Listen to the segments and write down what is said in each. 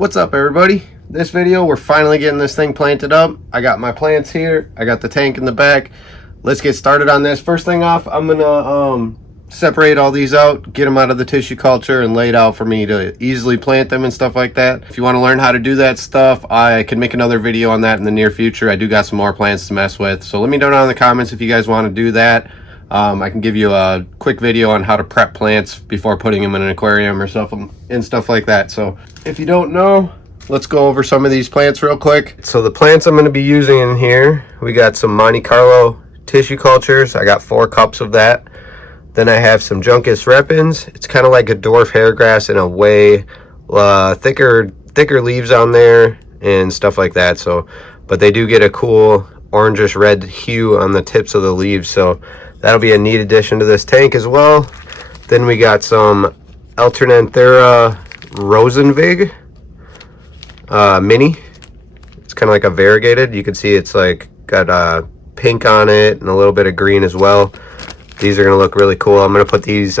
What's up, everybody? This video, we're finally getting this thing planted up. I got my plants here. I got the tank in the back. Let's get started on this. First thing off, I'm gonna separate all these out, get them out of the tissue culture and lay it out for me to easily plant them and stuff like that. If you want to learn how to do that stuff, I can make another video on that in the near future. I do got some more plants to mess with, so let me know down in the comments if you guys want to do that. I can give you a quick video on how to prep plants before putting them in an aquarium or something and stuff like that. So if you don't know, let's go over some of these plants real quick. So the plants I'm going to be using in here, we got some Monte Carlo tissue cultures. I got 4 cups of that. Then I have some Juncus Repens. It's kind of like a dwarf hairgrass in a way, thicker leaves on there and stuff like that. So, but they do get a cool orangish red hue on the tips of the leaves. So that'll be a neat addition to this tank as well. Then we got some Alternanthera Rosenvig Mini. It's kind of like a variegated. You can see it's like got pink on it and a little bit of green as well. These are going to look really cool. I'm going to put these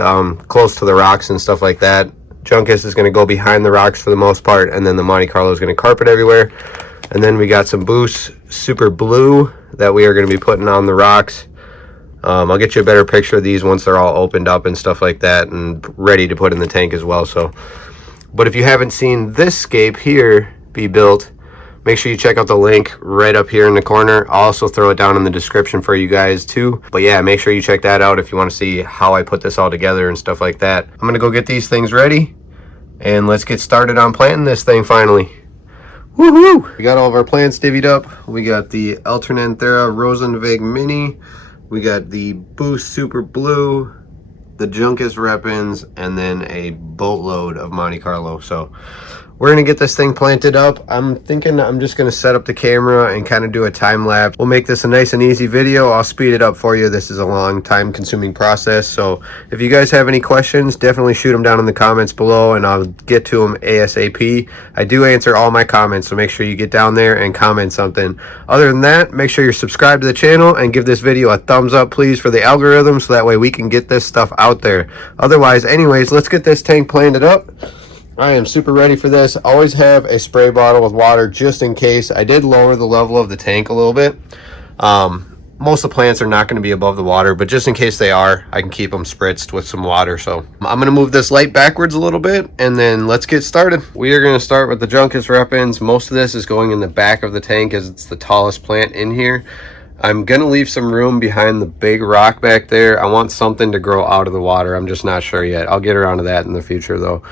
close to the rocks and stuff like that. Juncus is going to go behind the rocks for the most part, and then the Monte Carlo is going to carpet everywhere. And then we got some Bucephalandra Super Blue that we are going to be putting on the rocks. I'll get you a better picture of these once they're all opened up and stuff like that and ready to put in the tank as well. So, but if you haven't seen this scape here be built, make sure you check out the link right up here in the corner. I'll also throw it down in the description for you guys too. But yeah, make sure you check that out if you want to see how I put this all together and stuff like that. I'm going to go get these things ready and let's get started on planting this thing finally. Woohoo! We got all of our plants divvied up. We got the Alternanthera Rosenvig Mini. We got the Bucephalandra Super Blue, the Juncus Repens, and then a boatload of Monte Carlo. So we're gonna get this thing planted up. I'm thinking I'm just gonna set up the camera and kind of do a time lapse. We'll make this a nice and easy video. I'll speed it up for you. This is a long time consuming process. So if you guys have any questions, definitely shoot them down in the comments below and I'll get to them ASAP. I do answer all my comments, so make sure you get down there and comment something. Other than that, make sure you're subscribed to the channel and give this video a thumbs up, please, for the algorithm, so that way we can get this stuff out there. Otherwise, anyways, let's get this tank planted up. I am super ready for this. Always have a spray bottle with water just in case. I did lower the level of the tank a little bit. Most of the plants are not going to be above the water, but just in case they are, I can keep them spritzed with some water. So I'm going to move this light backwards a little bit and then let's get started. We are going to start with the Juncus Repens. Most of this is going in the back of the tank as it's the tallest plant in here. I'm going to leave some room behind the big rock back there. I want something to grow out of the water. I'm just not sure yet. I'll get around to that in the future though.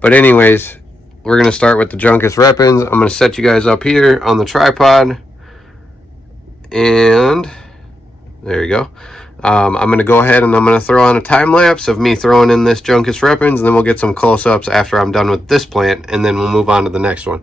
But anyways, we're going to start with the Juncus Repens. I'm going to set you guys up here on the tripod. And there you go. I'm going to go ahead and I'm going to throw on a time lapse of me throwing in this Juncus Repens. And then we'll get some close-ups after I'm done with this plant. And then we'll move on to the next one.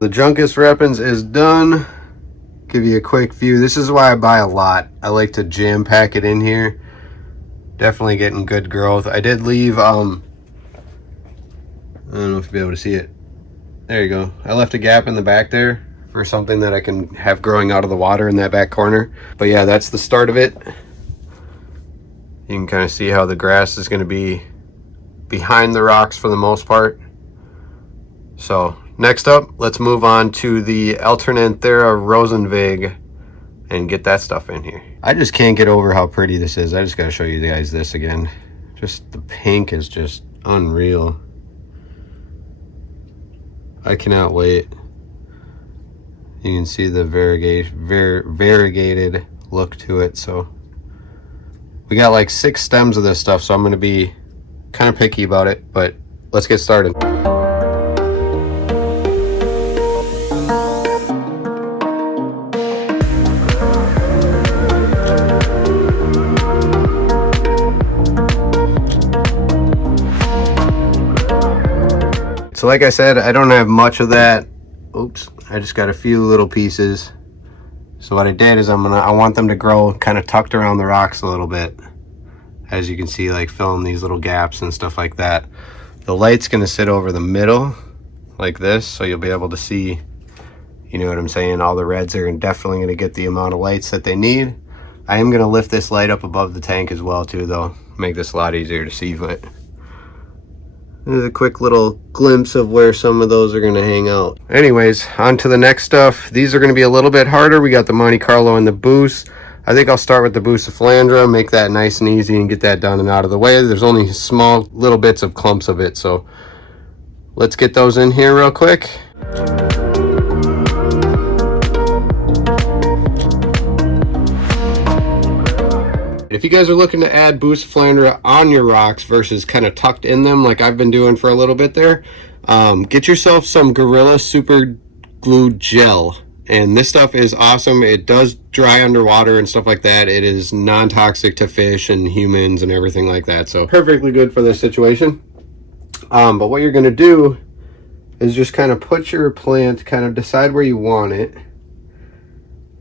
The Juncus Repens is done. Give you a quick view. This is why I buy a lot. I like to jam pack it in here. Definitely getting good growth. I did leave, I don't know if you'll be able to see it. There you go. I left a gap in the back there for something that I can have growing out of the water in that back corner. But yeah, that's the start of it. You can kind of see how the grass is going to be behind the rocks for the most part. So next up, let's move on to the Alternanthera Rosenvig and get that stuff in here. I just can't get over how pretty this is. I just got to show you guys this again. Just the pink is just unreal. I cannot wait. You can see the variegated look to it. So we got like 6 stems of this stuff, so I'm going to be kind of picky about it, but let's get started. So like I said, I don't have much of that. Oops, I just got a few little pieces. So what I did is I want them to grow kind of tucked around the rocks a little bit. As you can see, like filling these little gaps and stuff like that. The light's gonna sit over the middle like this, so you'll be able to see, you know what I'm saying, all the reds are definitely gonna get the amount of lights that they need. I am gonna lift this light up above the tank as well too though, make this a lot easier to see. But there's a quick little glimpse of where some of those are going to hang out. Anyways, on to the next stuff. These are going to be a little bit harder. We got the Monte Carlo and the Buce. I think I'll start with the Bucephalandra, make that nice and easy and get that done and out of the way. There's only small little bits of clumps of it, so let's get those in here real quick. If you guys are looking to add Bucephalandra on your rocks versus kind of tucked in them like I've been doing for a little bit there, get yourself some Gorilla Super Glue Gel. And this stuff is awesome. It does dry underwater and stuff like that. It is non-toxic to fish and humans and everything like that. So perfectly good for this situation. But what you're going to do is just kind of put your plant, kind of decide where you want it.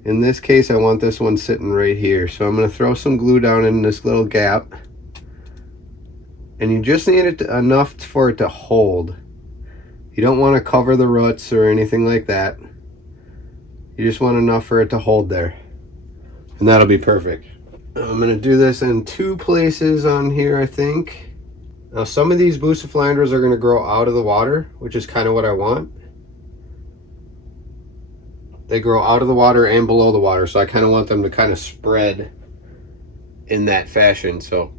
In this case, I want this one sitting right here. So I'm going to throw some glue down in this little gap. And you just need it enough for it to hold. You don't want to cover the roots or anything like that. You just want enough for it to hold there. And that'll be perfect. I'm going to do this in 2 places on here, I think. Now, some of these Bucephalandras are going to grow out of the water, which is kind of what I want. They grow out of the water and below the water, so I kind of want them to kind of spread in that fashion. So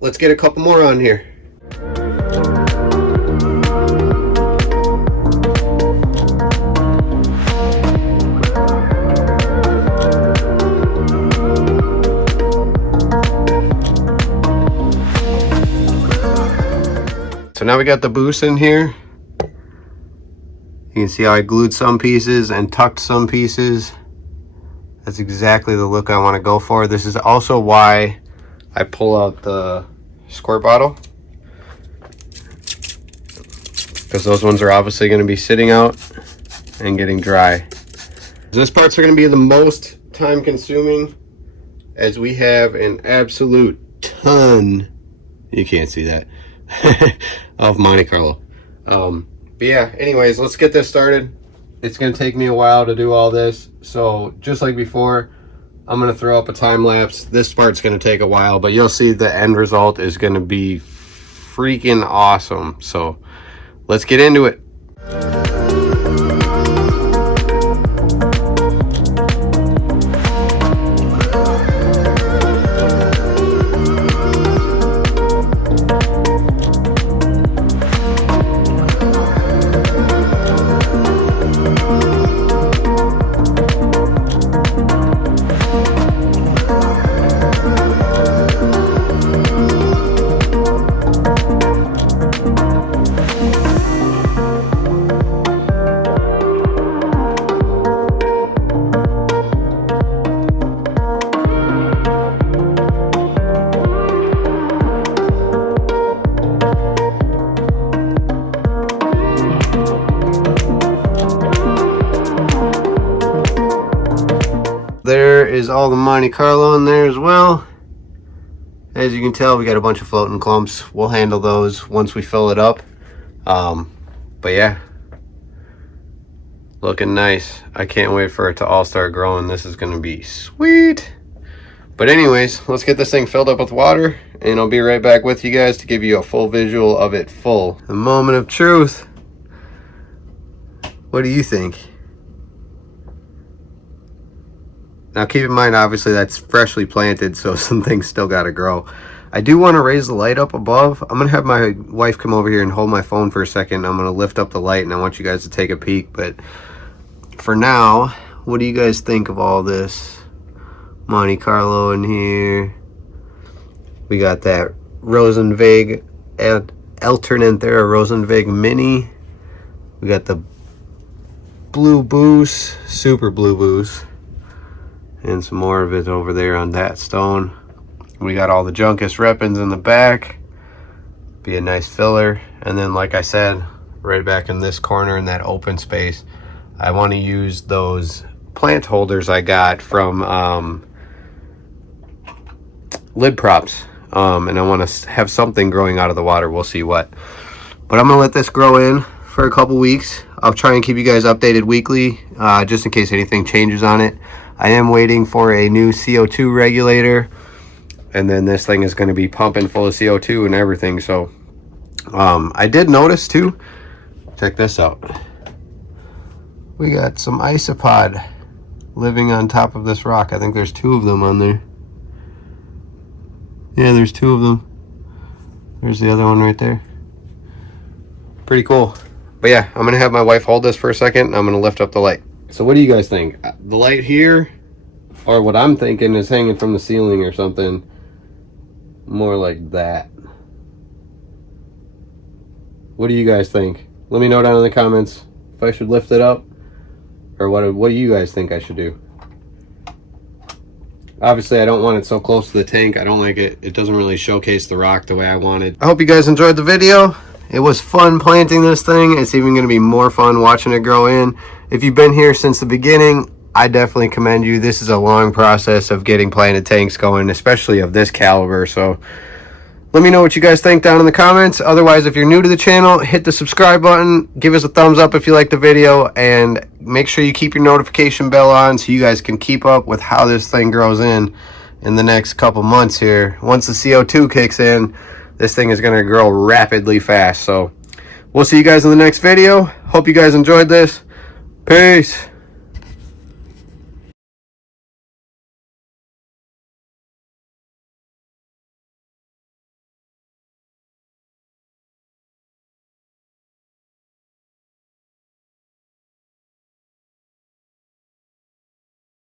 let's get a couple more on here. So now we got the Buce in here. You can see how I glued some pieces and tucked some pieces. That's exactly the look I want to go for. This is also why I pull out the squirt bottle, because those ones are obviously going to be sitting out and getting dry. This part's going to be the most time consuming, as we have an absolute ton, you can't see that, of Monte Carlo. But yeah, anyways, let's get this started. It's going to take me a while to do all this. So just like before, I'm going to throw up a time lapse. This part's going to take a while, but you'll see the end result is going to be freaking awesome. So let's get into it. There is all the Monte Carlo in there as well. As you can tell, we got a bunch of floating clumps. We'll handle those once we fill it up. But yeah, looking nice. I can't wait for it to all start growing. This is going to be sweet. But anyways, let's get this thing filled up with water, and I'll be right back with you guys to give you a full visual of it full. The moment of truth. What do you think? Now keep in mind, obviously that's freshly planted, so some things still got to grow. I do want to raise the light up above. I'm going to have my wife come over here and hold my phone for a second. I'm going to lift up the light and I want you guys to take a peek. But for now, what do you guys think of all this? Monte Carlo in here. We got that Rosenvig, Alternanthera Rosenvig Mini. We got the Blue Buce, Super Blue Buce. And some more of it over there on that stone. We got all the Juncus Repens in the back. Be a nice filler. And then, like I said, right back in this corner in that open space, I want to use those plant holders I got from lid props. And I want to have something growing out of the water. We'll see what. But I'm going to let this grow in for a couple weeks. I'll try and keep you guys updated weekly, just in case anything changes on it. I am waiting for a new CO2 regulator, and then this thing is going to be pumping full of CO2 and everything. So I did notice too, check this out, we got some isopod living on top of this rock. I think there's 2 of them on there. Yeah, there's 2 of them. There's the other one right there. Pretty cool. But yeah, I'm gonna have my wife hold this for a second, and I'm gonna lift up the light. So what do you guys think? The light here, or what I'm thinking is hanging from the ceiling or something more like that? What do you guys think? Let me know down in the comments if I should lift it up, or what do you guys think I should do? Obviously, I don't want it so close to the tank. I don't like it. It doesn't really showcase the rock the way I wanted. I hope you guys enjoyed the video. It was fun planting this thing. It's even going to be more fun watching it grow in. If you've been here since the beginning, I definitely commend you. This is a long process of getting planted tanks going, especially of this caliber. So let me know what you guys think down in the comments. Otherwise, if you're new to the channel, hit the subscribe button. Give us a thumbs up if you like the video. And make sure you keep your notification bell on so you guys can keep up with how this thing grows in the next couple months here. Once the CO2 kicks in, this thing is going to grow rapidly fast. So we'll see you guys in the next video. Hope you guys enjoyed this. Peace.